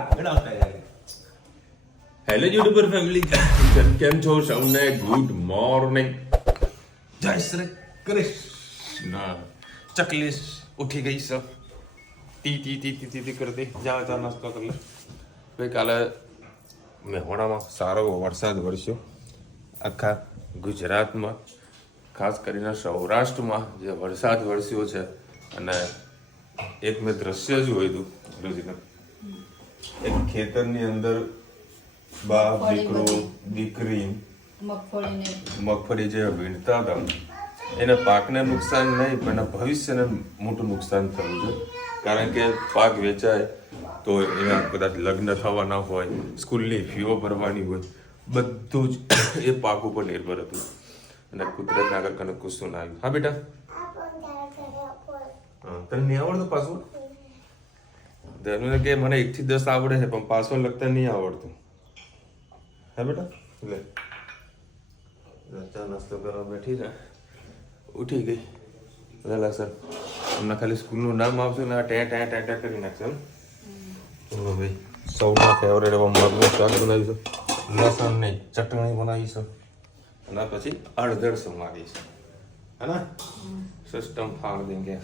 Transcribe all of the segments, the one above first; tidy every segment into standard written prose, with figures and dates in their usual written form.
આગળ આવતા યાર. હેલો યુટ્યુબર ફેમિલી, કેમ છો સૌને? Good morning. જય શ્રી કૃષ્ણ. ચકલીસ ઉઠી ગઈ છે, તી તી તી તી તી કરતી. જા ચા નાસ્તો કરી લે. ગઈકાલે મહેસાણામાં સારો વરસાદ વરસ્યો. આખા ગુજરાતમાં, ખાસ કરીને સૌરાષ્ટ્રમાં જે વરસાદ વરસ્યો છે, અને એક મેં દ્રશ્ય જોયું હતું રોજીના. એક ખેતરની અંદર બાપ દીકરો દીકરી મગફળી જે વીણતા હતા, એને પાકને નુકસાન નહીં પણ એના ભવિષ્યને મોટું નુકસાન થયું છે. કારણ કે પાક વેચાય તો એના કદાચ લગ્ન થવાના હોય, સ્કૂલની ફીઓ ભરવાની હોય, બધું જ એ પાક ઉપર નિર્ભર હતું. અને કુદરતના આગળ કને કુશું ના આવ્યું. હા બેટા, તને નહીં આવડતું પાછું? ધનુને કે મને 1 થી 10 આવડે છે પણ પાછો લખતા નહીં આવડતું. હા બેટા, લે ચા નાસ્તો કરવા બેઠી ને ઉઠી ગઈ વહેલા સર. હમણાં ખાલી સ્કૂલનું નામ આવશે ને ટેં ટેં ટેં ટેં કરી નાખશે. ચલો ભાઈ, સૌના ફેવરેટ એવા મગનું શાક બનાવીશું, લસણ નહીં ચટણી બનાવીશું, અને પછી અડધડ સમારીશું. હે ને સિસ્ટમ ફાળ દેંગે.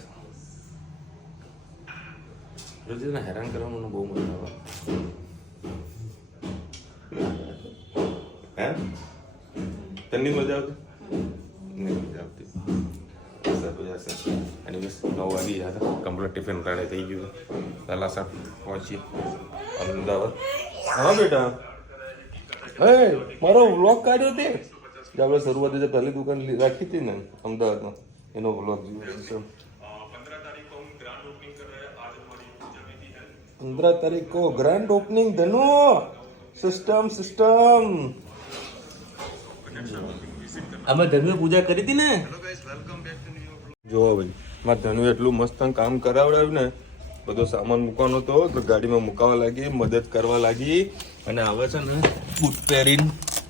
રોજીને હેરાન કરવાનું બહુ મજા આવે. હે તને મજા આવતી? નહીં મજા આવતી. અને બસ 9 વાગી ગયા હતા, કમ્પ્લીટ ટિફિન રેડી થઈ ગયું. પહેલા સર પહોંચી અમદાવાદ. હા બેટા, હે મારો વ્લોગ કાઢ્યો તે આપણે શરૂઆત પહેલી દુકાન રાખી હતી ને અમદાવાદમાં, એનો વ્લોગ જોયો. 15 तारीख को ग्रैंड ओपनिंग धनु सिस्टम. અમે ધર્મ પૂજા કરી હતી ને. જો ભાઈ, મારે ધનુ એટલું મસ્ત કામ કરાવડાવ્યું ને. બધો સામાન મૂકવાનો હતો તો ગાડીમાં મુકાવા લાગી, મદદ કરવા લાગી. અને આવે છે ને બૂટ પહેરીને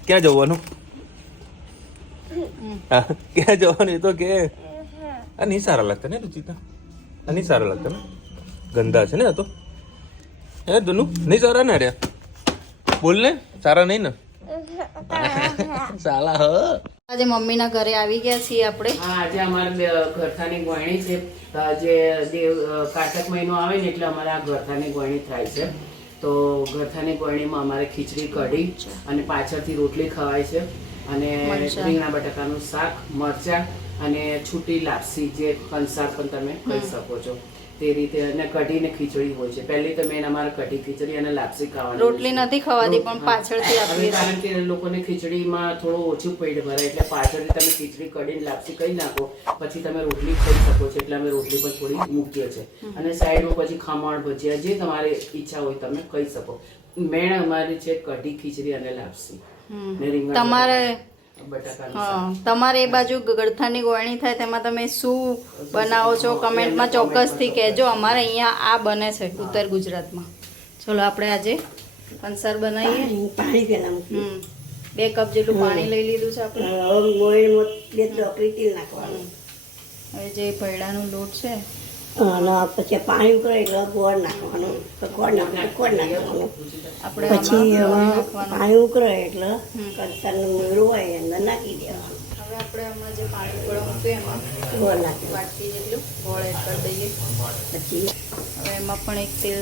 ક્યાં જવાનું? ક્યાં જવાનું એ તો કે આ નહીં સારા લાગતા ને રુચિતા, આ નહીં સારા લાગતા ને, ગંદા છે ને આ તો. હે ધનુ, નહીં સારા ને? રે બોલ ને, સારા નહીં ને? સાલા હ. આજે મમ્મીના ઘરે આવી ગયા છીએ આપણે. હા, આજે અમારે ગરથાની ગોયણી છે. જે કારતક મહિનો આવે ને એટલે અમારે આ ગરથાની ગોયણી થાય છે. તો ગરથાની ગોયણીમાં અમારે ખીચડી, કઢી અને પાછળથી રોટલી ખવાય છે, અને રીંગણા બટાકાનું શાક, મરચાં અને છૂટી લાપસી, જે કંસાર પણ તમે કહી શકો છો તે રીતે, અને કઢી ને ખીચડી હોય છે. પહેલી તો મેન અમારે કઢી, ખીચડી અને લાપસી ખાવાની. રોટલી નથી ખવાતી પણ પાછળથી આપીએ. કારણ કે લોકોને ખીચડીમાં થોડું ઓછું પેટ ભરાય એટલે પાછળથી તમે ખીચડી, કઢી ને લાપસી કહી નાખો, પછી તમે રોટલી ખાઈ શકો છો. એટલે અમે રોટલી પણ થોડી મૂકીએ છીએ. અને સાઈડમાં પછી ખમણ, ભજીયા, જે તમારી ઈચ્છા હોય તમે કહી શકો. મેણ અમારી છે કઢી, ખીચડી અને લાપસી ને રીંગણા તમારે બટાકાનું હા, શાક. તમારે એ બાજુ ગળથાની ગોળણી થાય તેમાં તમે શું બનાવો છો કમેન્ટમાં ચોક્કસથી કહેજો. અમારે અહીંયા આ બને છે ઉત્તર ગુજરાતમાં. ચલો આપણે આજે કંસાર બનાવીએ. પાણી પેલા 2 કપ જેટલું પાણી લઈ લીધું છે આપણે. નાખવાનું, હવે જે ભૈડાનો લોટ છે અને પછી પાણી ઉકળે એટલે ગોળ નાખવાનું, ગોળ નાખવાનું. આપણે પછી નાખવાનું. પાણી ઉકળે એટલે કંસારનું મૂળું હોય અંદર નાખી દેવાનું. હવે આપણે હમણાં જે પાણી ઉકળવા મૂક્યું એમાં ગોળ નાખી વાટકી જેટલું ગોળ એડ કરી દઈએ. પછી હવે એમાં પણ એક તેલ,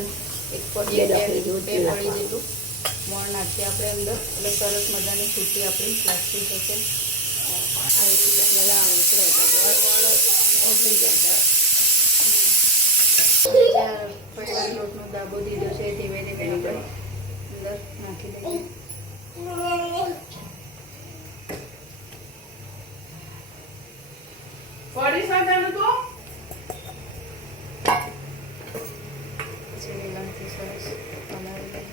એક બે ડબલી પડી દૂધ જેટલું મોણ નાખીએ આપણે અંદર, એટલે સરસ મજાની છૂટી આપણી લાગતી થશે. આવી રીતે પેલા ઉકળે એટલે ગોળ ઓગળી જાય. જ્યાં પૈડા લોટનો દાબો દીધો છે ધીમે ધીમે આપણે અંદર નાખી દઈએ. પછી વેલણથી સરસ હલાવી દઈએ.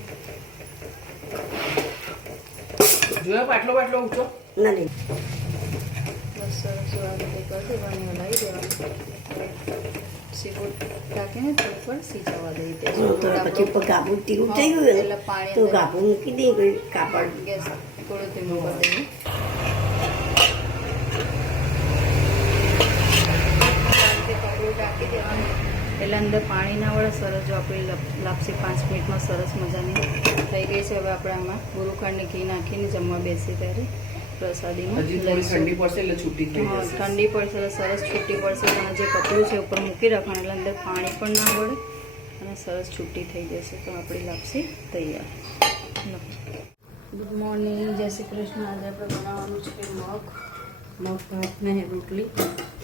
જોયો પાટલો બાટલો ઊંચો નથી બસ સરસ એવા રીતે કરી દેવાની, હલાવી દેવાની. સીપોટ રાખીને થોડીક વાર સિજાવા દઈએ. તો પછી ગાભું તીરું થઈ ગયું એટલે ને પાણી તો ગાભું મૂકી દઈએ, કોઈ કાપડ ગેસ થોડું ધીમું કરી દઈએ. ઢાંકી દેવાનું એટલે અંદર પાણી ના વળે. સરસ જો આપણી લાપસી 5 મિનિટમાં સરસ મજાની થઈ ગઈ છે. હવે આપણે આમાં ગુરુખાંડને ઘી નાખીને જમવા બેસી ત્યારે પ્રસાદીમાં હજી થોડી ઠંડી પડશે એટલે છૂટી થઈ હા, જશે. ઠંડી પડશે એટલે સરસ છૂટી પડશે. અને જે કપડું છે ઉપર મૂકી રાખવાનું એટલે અંદર પાણી પણ ના વળે અને સરસ છૂટી થઈ જશે. તો આપણી લાપસી તૈયાર. ગુડ મોર્નિંગ, જય શ્રી કૃષ્ણ. આજે આપણે બનાવવાનું છે મગ ભાત ને રોટલી.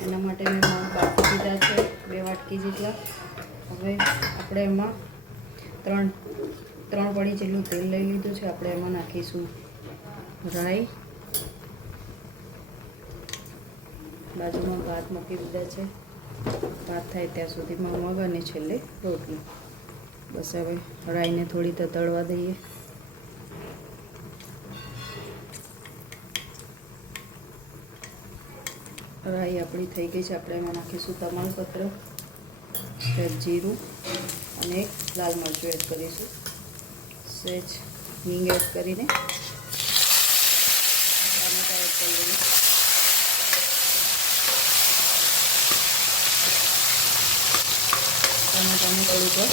એના માટે મેં મગ બાફી દીધા છે 2 વાટકી જેટલા. હવે આપણે એમાં 3 પડી જેટલું તેલ લઈ લીધું છે. આપણે એમાં નાખીશું રાઈ, બાજુમાં ભાત મૂકી દીધા છે. ભાત થાય ત્યાં સુધીમાં મગ અને છેલ્લે રોટલી. બસ હવે રાઈને થોડી તતડવા દઈએ. રાઈ આપણી થઈ ગઈ છે. આપણે એમાં નાખીશું તમાલપત્ર, સહેજ જીરું અને 1 લાલ મરચું એડ કરીશું. સહેજ હિંગ એડ કરીને ટામેટા એડ કરી લઈએ. ટામેટાને થોડીક વાર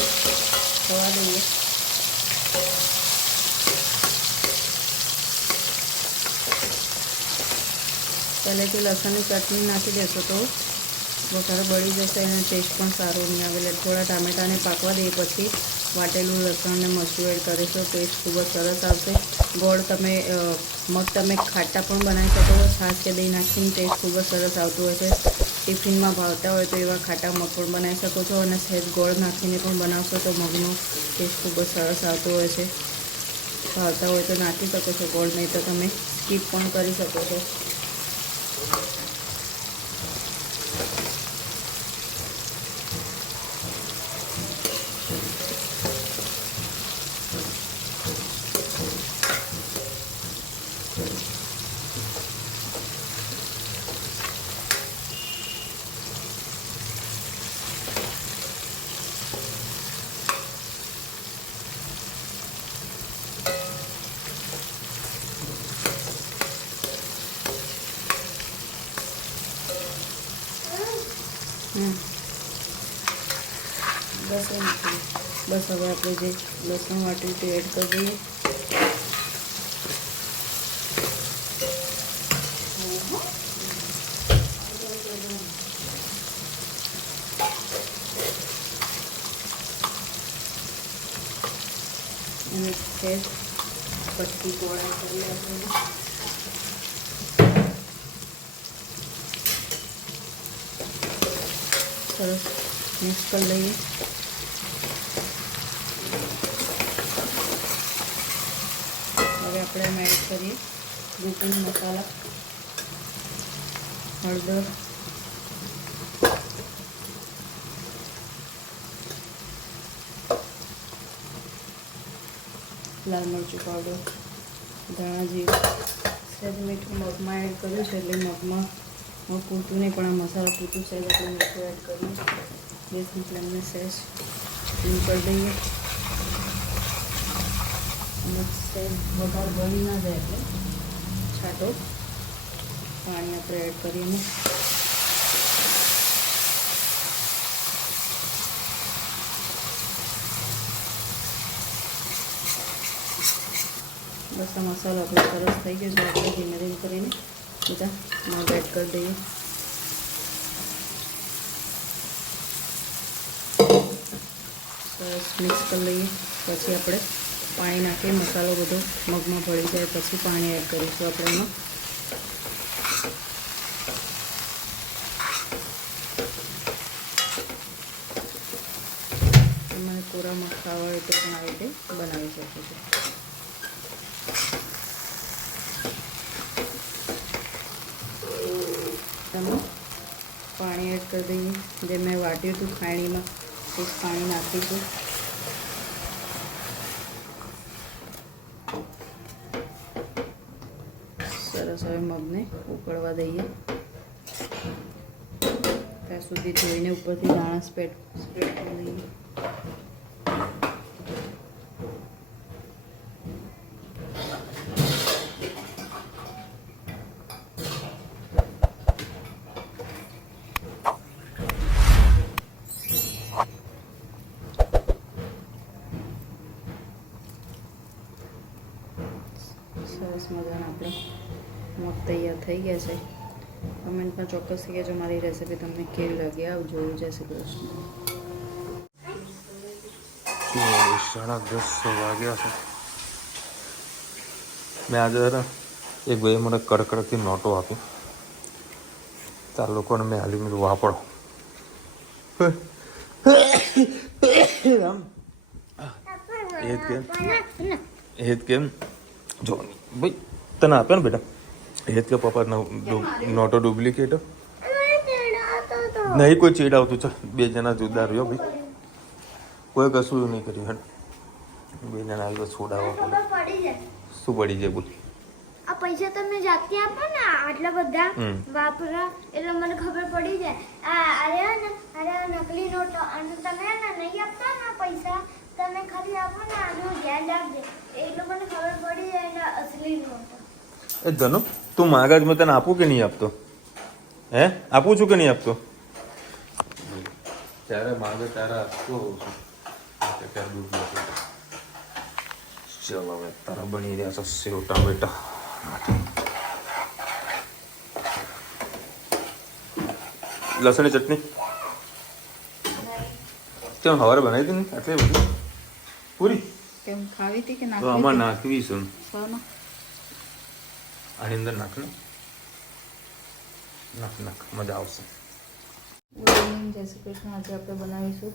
થવા દઈએ. પહેલેથી લસણની ચટણી નાખી દેશો તો વધારે બળી જશે અને ટેસ્ટ પણ સારો નહીં આવે. એટલે થોડા ટામેટાને પાકવા દઈએ પછી વાટેલું લસણ ને મરચું એડ કરીશું. ટેસ્ટ ખૂબ જ સરસ આવશે. ગોળ તમે મગ તમે ખાટા પણ બનાવી શકો છો. છાશ કે દહીં નાખીને ટેસ્ટ ખૂબ જ સરસ આવતું હોય છે. ટિફિનમાં ભાવતા હોય તો એવા ખાટા મગ પણ બનાવી શકો છો અને સહેજ ગોળ નાખીને પણ બનાવશો તો મગનો ટેસ્ટ ખૂબ જ સરસ આવતો હોય છે. ભાવતા હોય તો નાખી શકો છો ગોળ, નહીં તો તમે સ્કીપ પણ કરી શકો છો. બસ હવે આપણે જે લસણ વાટ્યું તે એડ કરી દઈએ. અને સહેજ પટ્ટી ગોળા કરી આપણે સરસ મિક્સ કરી લઈએ. હવે આપણે એમાં એડ કરીએ ગોકુલ મસાલા, હળદર, લાલ મરચું પાવડર, ધાણા જીરું, સહેજ મીઠું મગમાં એડ કર્યું છે એટલે મગમાં મગ પૂરતું નહીં પણ આ મસાલા પૂરતું સહેજ આપણે મીઠું એડ કરીએ. ગેસની ફ્લેમને સહેજ ધીમ કરી દઈએ અને સહેજ વઘાર બળી ના જાય એટલે છાંટો પાણી આપણે એડ કરીએ. બસ આ મસાલો આપણે સરસ થઈ ગયો છે. આપણે ધીમે ધીમે કરીને બધા મગ એડ કરી દઈએ. સરસ મિક્સ કરી લઈએ. પછી આપણે પાણી નાખી મસાલો બધો મગમાં ભળી જાય પછી પાણી એડ કરીશું આપણે એમાં. તમારે કોરા મગ ખાવા હોય તો પણ આવી રીતે બનાવી શકો છો. પાણી એડ કરી દઈએ. જે મેં વાટ્યું હતું ખાણીમાં એ પાણી નાખીશું. સરસ હવે મગને ઉકળવા દઈએ ત્યાં સુધી ધોઈને ઉપરથી દાણા સ્પ્રેડ કરી દઈએ. સરસ મજાના આપણે મગ તૈયાર થઈ ગયા છે. કમેન્ટમાં ચોક્કસથી કહેજો મારી રેસીપી તમને કેવી લાગી. આવજો. જય શ્રી કૃષ્ણ. 10:30 વાગ્યા છે. મેં આજે એક ભાઈએ મને કડકડકથી નોટો આપી. તાર લોકોને મેં હાલી મેં વાપરો એ કેમ જો ભાઈ તને આપ્યા ને બેટા એ કે પપ્પા નોટો ડુપ્લિકેટ નહીં કોઈ ચીડાવતું છે. 2 જણા જુદા રહ્યો ભાઈ કોઈ કશું નહીં કર્યું હેડ 2 જણા આવ્યો છોડાવવા પડે. શું પડી જાય બોલ આ પૈસા તમે જાતે આપો ને આટલા બધા વાપરા એટલે મને ખબર પડી જાય. અરે નકલી નોટ અને તમે ને નહીં આપતા ને પૈસા તમે ખાલી આપો ને આનું ધ્યાન રાખજે એટલે મને ખબર પડી જાય ને અસલી નોટ. એ ધનુ તું માગા જ મેં તને આપું કે નહીં આપતો? હે આપું છું કે નહીં આપતો? ત્યારે માગે ત્યારે આપતો હોઉં છું. ચલો હવે તારા બની રહ્યા છે સેવ ટામેટા. લસણની ચટણી કેમ સવારે બનાવી હતી ને આટલી બધી પૂરી કેમ ખાવી હતી કે તો આમાં નાખવી છે ખાવાનો? આની અંદર નાખ ને નાખ મજા આવશે. ગુડ ઇવનિંગ, જય શ્રી કૃષ્ણ. આજે આપણે બનાવીશું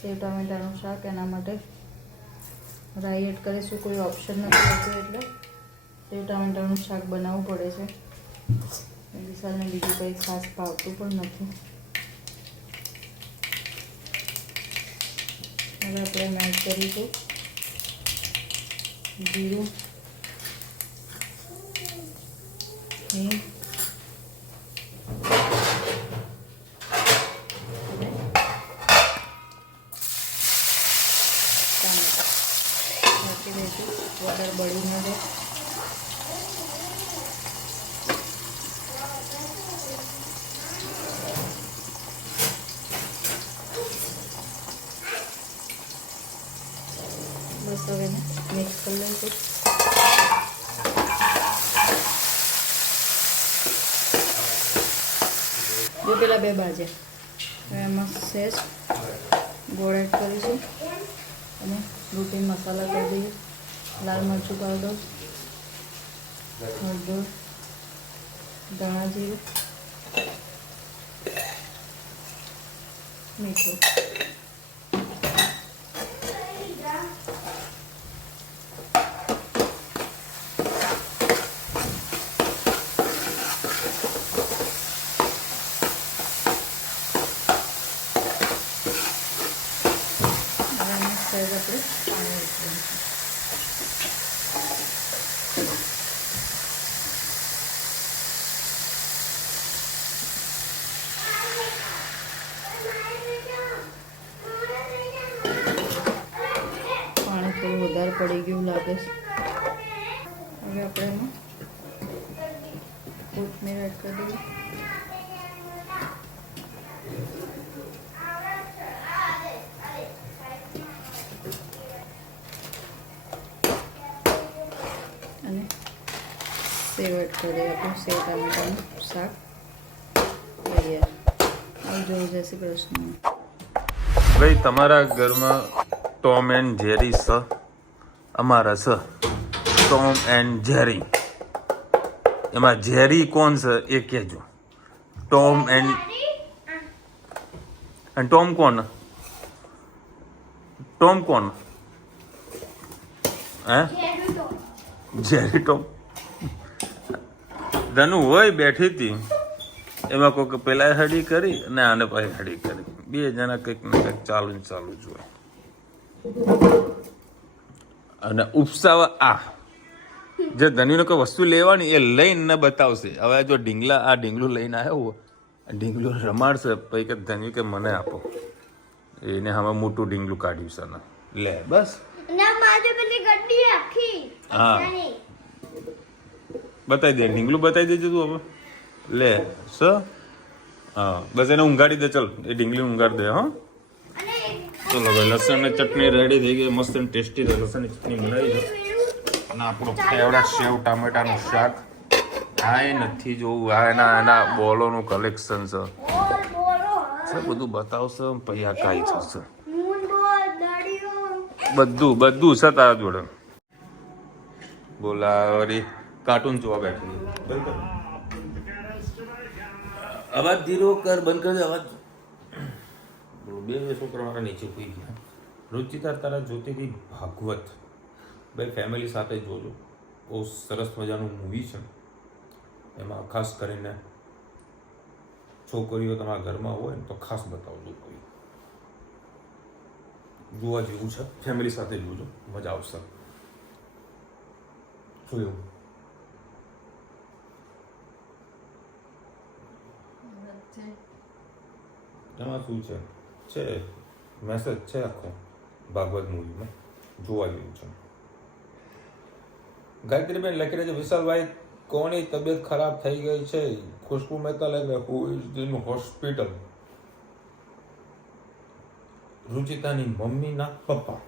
સેવ ટામેટાનું શાક. એના માટે રાઈ એડ કરીશું. કોઈ ઓપ્શન નથી હોતું એટલે સેવ ટામેટાનું શાક બનાવવું પડે છે. વિશાલને બીજું કંઈ ખાસ ભાવતું પણ નથી. હવે આપણે એડ કરીશું જીરું, હિંગ, નાખી દઈશું. વધારે બળી ન જાય. બસ હવે મિક્સ કરી લઈશું. જો પેલા 2 ભાજ્યા હવે એમાં સહેજ ગોળ એડ કરીશું અને રૂટીન મસાલા કરી દઈએ. લાલ મરચું પાવડર, હળદર, ધાણા જીરું, મીઠું. સહેજ આપણે પાણી એડ કરીશું. પાણી થોડું વધારે પડી ગયું લાગે છે. હવે આપણે એમાં કોથમીર એડ કરી દઈએ. અને સેવ એડ કરી આપણું સેવ ટામેટાનું શાક તૈયાર. આવજો. જય શ્રી કૃષ્ણ. ભાઈ તમારા ઘરમાં ટોમ એન્ડ જેરી સ અમારા સ ટોમ એન્ડ જેરી. એમાં જેરી કોણ છે એ કહેજો. ટોમ એન્ડ ટોમ કોણ? ટોમ કોણ? હે જેરી ટોમ. ધનુ હોય બેઠી હતી એમાં કોઈક પેલા હડી કરી અને આને પછી હડી કરી. 2 જણા કંઈક ને કંઈક ચાલુ જ હોય. અને ઉપસાવા આ જે ધનીને કોઈ વસ્તુ લેવાની એ લઈને બતાવશે. હવે જો ઢીંગલું લઈને આવ્યો ઢીંગલું રમાડશે પછી કે ધની કે મને આપો. એને હવે મોટું ઢીંગલું કાઢ્યું છે ને લે બસ. ના મારે પેલી ગड्डी આખી હા બતાવી દે. ઢીંગલું બતાવી દેજે તું હવે લે સ. હા બસ એને ઊંઘાડી દે. ચલ એ ઢીંગલી ઊંઘાડી દે. હા ચલો ભાઈ લસણની ચટણી રેડી થઈ ગઈ. મસ્ત ટેસ્ટી લસણની ચટણી બનાવી છે. અને આપણું ફેવરેટ સેવ ટામેટાનું શાક આ નથી જોવું આ એના બોલોનું કલેક્શન છે છે બધું બતાવશે પછી આ કાંઈ થશે બધું છે તારા જોડે બોલાવરી કાર્ટૂન જોવા બેઠી બંધ કર અવાજ ધીરો કર બંધ કરજો અવાજ બે છોકરા મારા નીચે સુઈ ગયા રુચિતા તારા જોતી હતી ભાગવત ભાઈ ફેમિલી સાથે જોજો બહુ સરસ મજાનું મૂવી છે એમાં ખાસ કરીને છોકરીઓ તમારા ઘરમાં હોય ને તો ખાસ બતાવજો કોઈ જોવા જેવું છે ફેમિલી સાથે જોજો મજા આવશે શું એવું એમાં શું છે મેસેજ છે આખો ભાગવત મૂવીમાં જોવા જેવું છે ગાયત્રીબેન લખી રહ્યા છે વિશાલભાઈ કોની તબિયત ખરાબ થઈ ગઈ છે ખુશ્બુ મહેતા લખે હુ ઇઝ ઇન હોસ્પિટલ રુચિતાની મમ્મીના પપ્પા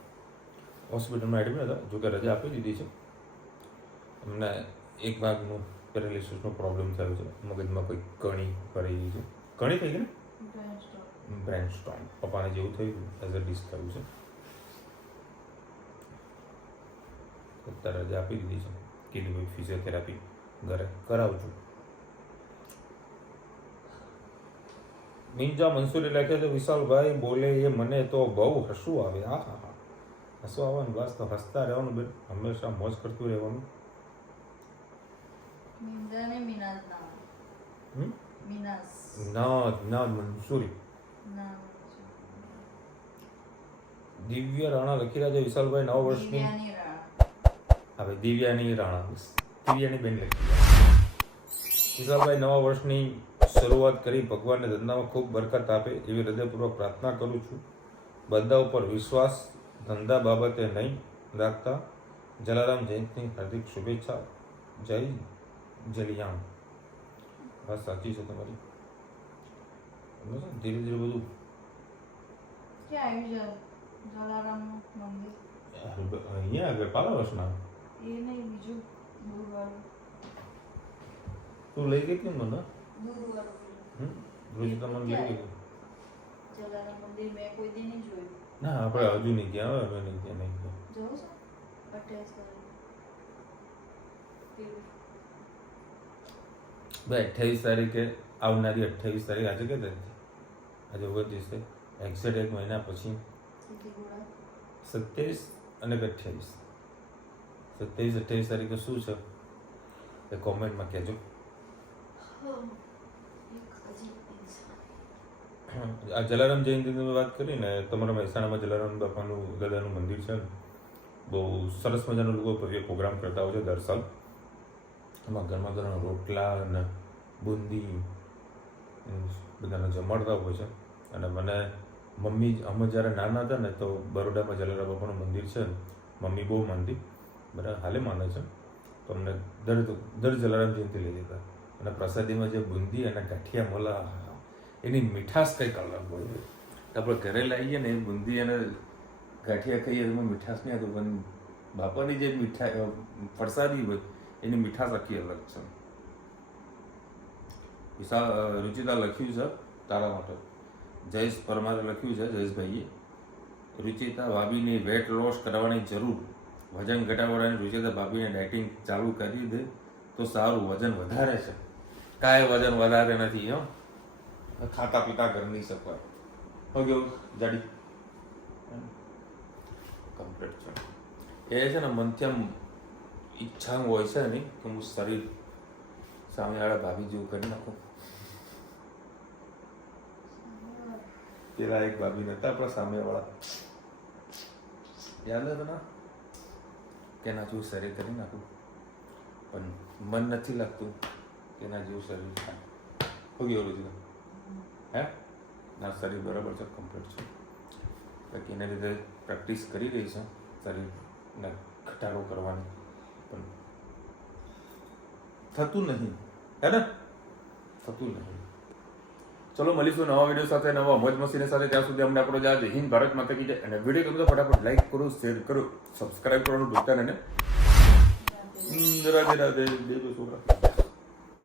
હોસ્પિટલમાં એડમિટ હતા જોકે રજા આપી દીધી છે અમને એક ભાગનું પેરાલિસિસનો પ્રોબ્લેમ થયો છે મગજમાં કોઈ કણી ભરેલી છે કણી થઈ ગઈ ને બ્રેન સ્ટોર્મ પપ્પાને જેવું થયું એઝ અ ડિસ્ક થયું છે અત્યારે રજા આપી દીધી છે કીધું ભાઈ ફિઝિયોથેરાપી ઘરે કરાવજો મિંજા મંસૂરી લખે છે વિશાલભાઈ બોલે એ મને તો બહુ હસવું આવે હા હા હા હસવું આવવાનું બસ તો હસતા રહેવાનું બેન હંમેશા મોજ કરતું રહેવાનું ના મંસૂરી દિવ્ય રાણા લખી રહ્યા છે વિશાલભાઈ 9 વર્ષની હવે દિવ્યાની રાણા દિવ્યાની બેન લખી વિશાલભાઈ 9 વર્ષની શરૂઆત કરી ભગવાનને ધંધામાં ખૂબ બરકત આપે એવી હૃદયપૂર્વક પ્રાર્થના કરું છું બધા ઉપર વિશ્વાસ ધંધા બાબતે નહીં રાખતા જલારામ જયંતની હાર્દિક શુભેચ્છા જય જલિયામ વાત સાચી છે તમારી ધીરે ધીરે બધું અહીંયા આગળ પાલાવસના તું લઈ ગઈ કેમ મને રુચિતા મને લઈ ગઈ ના આપણે હજુ નહીં ગયા હવે અમે નહીં ગયા ભાઈ 28 તારીખે આવનારી 28 તારીખ આજે કે આજે 29 છે એક્ઝેક્ટ એક મહિના પછી 27 અને 28 તારીખે શું છે એ કોમેન્ટમાં કહેજો આ જલારામ જયંતિની વાત કરીને તમારા મહેસાણામાં જલારામ બાપાનું દાદાનું મંદિર છે બહુ સરસ મજાનો લોકો ભવ્ય પ્રોગ્રામ કરતા હોય છે દર સાલ એમાં ગરમા ગરમ રોટલા અને બુંદી બધાને જમાડતા હોય છે અને મને મમ્મી અમે જ્યારે નાના હતા ને તો બરોડામાં જલારામ બાપાનું મંદિર છે મમ્મી બહુ માનતી બરાબર હાલે માને છે તો અમને દર જલારામ જયંતિ લઈ જતા અને પ્રસાદીમાં જે બુંદી અને ગાંઠિયા મોલા એની મીઠાશ કંઈક અલગ હોય આપણે ઘરે લાવીએ ને એ બુંદી અને ગાંઠિયા ખાઈએ એમાં મીઠાશ નહીં હતું પણ બાપાની જે મીઠાઈ પ્રસાદી હોય એની મીઠાશ આખી અલગ છે રુચિતા લખ્યું છે તારા માટે જયેશ પરમારે લખ્યું છે જયેશભાઈએ રુચિતા ભાભીની વેટ લોસ કરવાની જરૂર વજન ઘટાડવાની રુચિતા ભાભીને ડાયટિંગ ચાલુ કરી દે તો સારું વજન વધારે છે કાંઈ વજન વધારે નથી હો ખાતા પીતા ઘરની સફાઈ ઓકે જાડી કમ્પ્લીટ છે એ છે ને મનથી આમ ઈચ્છા હોય છે નહીં કે હું શરીર સામેવાળા ભાભી જેવું કરી નાખું પેલા એક ભાભી નતા આપણા સામેવાળા યાદ હતો ને કે ના જેવું શરીર કરી નાખું પણ મન નથી લાગતું કે ના જેવું શરીર થાય હો ગયું છે હે ના શરીર બરાબર છે કમ્પ્લીટ છે બાકી એના લીધે પ્રેક્ટિસ કરી રહી છે શરીરને ઘટાડો કરવાની પણ થતું નહીં હે ને થતું નહીં ચલો મળીશું નવા વિડીયો સાથે નવા મોજ મસ્તીને સાથે ત્યાં સુધી અમને આપણો જય હિન્દ ભારત માતા કી જય અને વિડીયો ગમે તો ફટાફટ લાઈક કરો શેર કરો સબસ્ક્રાઈબ કરવાનું ભૂલતા નહીં રાધે રાધે, જય છોકરા.